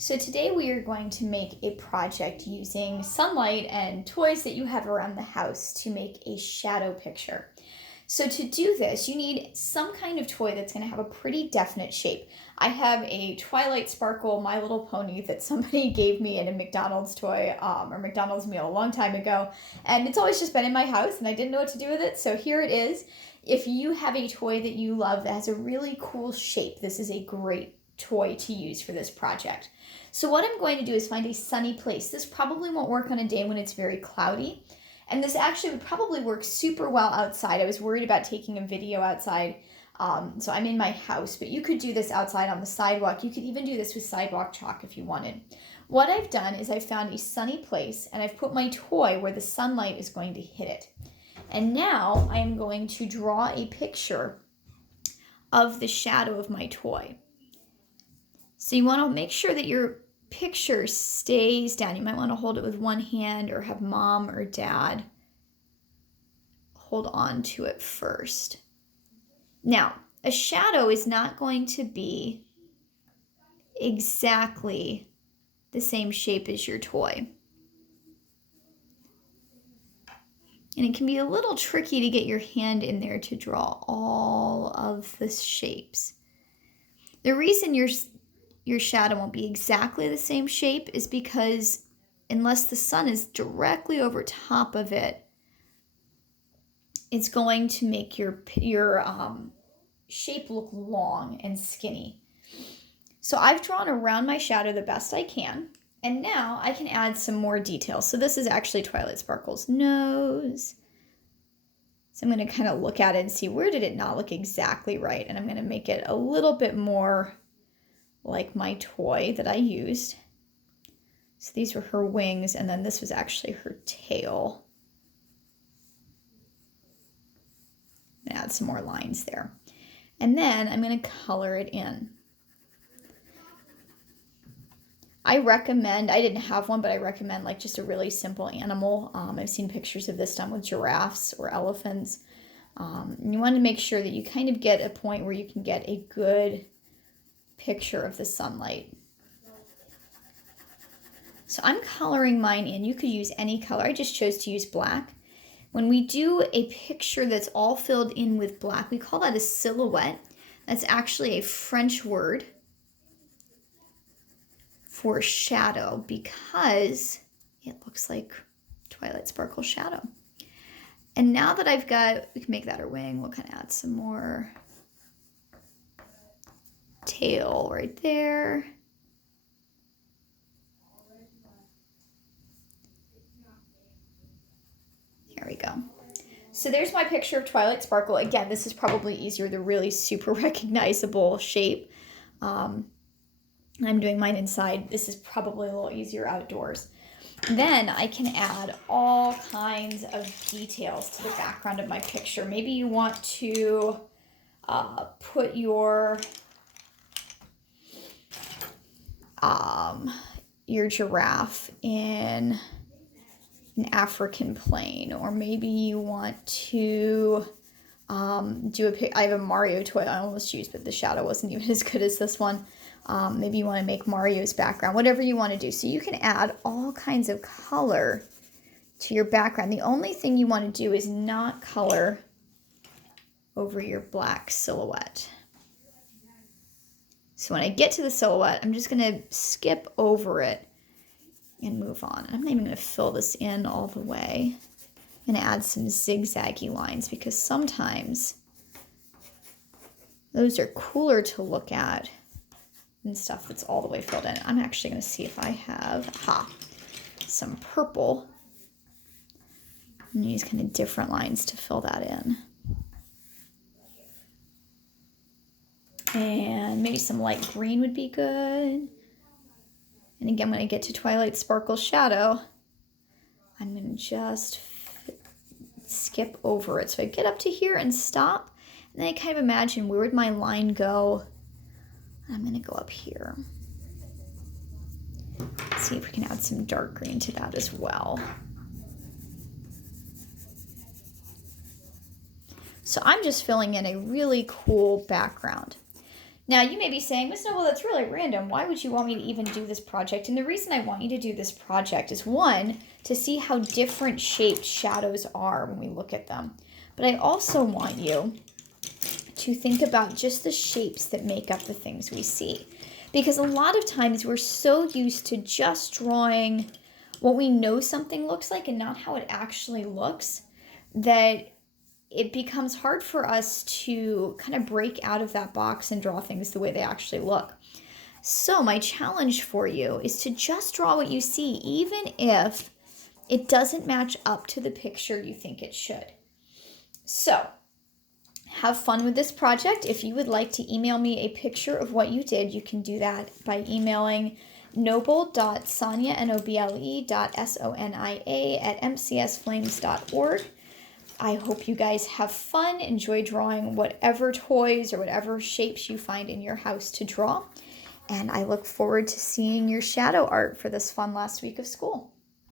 So today we are going to make a project using sunlight and toys that you have around the house to make a shadow picture. So to do this, you need some kind of toy that's going to have a pretty definite shape. I have a Twilight Sparkle My Little Pony that somebody gave me in a McDonald's toy or McDonald's meal a long time ago, and it's always just been in my house and I didn't know what to do with it, so here it is. If you have a toy that you love that has a really cool shape, this is a great toy to use for this project. So what I'm going to do is find a sunny place. This probably won't work on a day when it's very cloudy. And this actually would probably work super well outside. I was worried about taking a video outside, so I'm in my house, but you could do this outside on the sidewalk. You could even do this with sidewalk chalk if you wanted. What I've done is I've found a sunny place and I've put my toy where the sunlight is going to hit it. And now I am going to draw a picture of the shadow of my toy. So you want to make sure that your picture stays down. You might want to hold it with one hand or have mom or dad hold on to it first. Now, a shadow is not going to be exactly the same shape as your toy. And it can be a little tricky to get your hand in there to draw all of the shapes. The reason your shadow won't be exactly the same shape is because unless the sun is directly over top of it, it's going to make your shape look long and skinny. So I've drawn around my shadow the best I can, and now I can add some more details. So this is actually Twilight Sparkle's nose. So I'm going to kind of look at it and see where did it not look exactly right, and I'm going to make it a little bit more like my toy that I used. So these were her wings, and then this was actually her tail. I'm gonna add some more lines there. And then I'm gonna color it in. I didn't have one, but I recommend like just a really simple animal. I've seen pictures of this done with giraffes or elephants. And you want to make sure that you kind of get a point where you can get a good picture of the sunlight. So I'm coloring mine in. You could use any color. I just chose to use black. When we do a picture that's all filled in with black, we call that a silhouette. That's actually a French word for shadow because it looks like Twilight Sparkle shadow. And now that we can make that our wing, we'll kind of add some more tail right there. There we go. So there's my picture of Twilight Sparkle. Again, this is probably easier, the really super recognizable shape. I'm doing mine inside. This is probably a little easier outdoors. Then I can add all kinds of details to the background of my picture. Maybe you want to put your giraffe in an African plain, or maybe you want to I have a Mario toy I almost used, but the shadow wasn't even as good as this one. Maybe you want to make Mario's background, whatever you want to do. So you can add all kinds of color to your background. The only thing you want to do is not color over your black silhouette. So when I get to the silhouette, I'm just going to skip over it and move on. I'm not even going to fill this in all the way. I'm going to add some zigzaggy lines because sometimes those are cooler to look at than stuff that's all the way filled in. I'm actually going to see if I have some purple and use kind of different lines to fill that in. And maybe some light green would be good. And again, when I get to Twilight Sparkle shadow, I'm going to just skip over it. So I get up to here and stop. And then I kind of imagine where would my line go. I'm going to go up here. Let's see if we can add some dark green to that as well. So I'm just filling in a really cool background. Now, you may be saying, Miss Noble, that's really random. Why would you want me to even do this project? And the reason I want you to do this project is, one, to see how different shaped shadows are when we look at them. But I also want you to think about just the shapes that make up the things we see. Because a lot of times we're so used to just drawing what we know something looks like and not how it actually looks, that it becomes hard for us to kind of break out of that box and draw things the way they actually look. So my challenge for you is to just draw what you see, even if it doesn't match up to the picture you think it should. So have fun with this project. If you would like to email me a picture of what you did, you can do that by emailing noble.sonia, noble.sonia@mcsflames.org. I hope you guys have fun, enjoy drawing whatever toys or whatever shapes you find in your house to draw. And I look forward to seeing your shadow art for this fun last week of school.